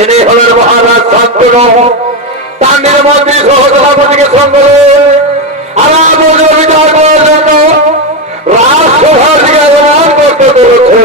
এনে হলেন মহারাজ শান্তনু তান্ডের মন্ত্রী সহসভাপতিকে সঙ্গে আলাপ বিচার করার জন্য রাজসভার দিকে আগমন করতে চলেছে।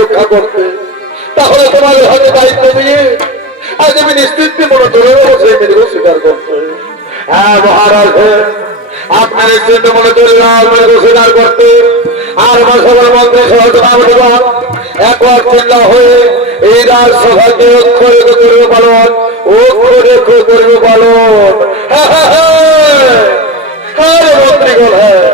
রক্ষা করতে তাহলে তোমাদের হাতে দায়িত্ব দিয়ে আজ আমি নিশ্চিত মনে ধরে সেই মেয়েকে স্বীকার করতে। হ্যাঁ মহারাজ, আপনার নিশ্চিত মনে ধরে মেয়েকে স্বীকার করতে আর আমার সবার মন্ত্রী সহজনামীগণ একবার চিন্তা হয়ে এই রাজসভাকে অক্ষরে করবে পালন, অক্ষরে করবে পালন। হ্যাঁ হ্যাঁ হ্যাঁ মন্ত্রীগণ, হ্যাঁ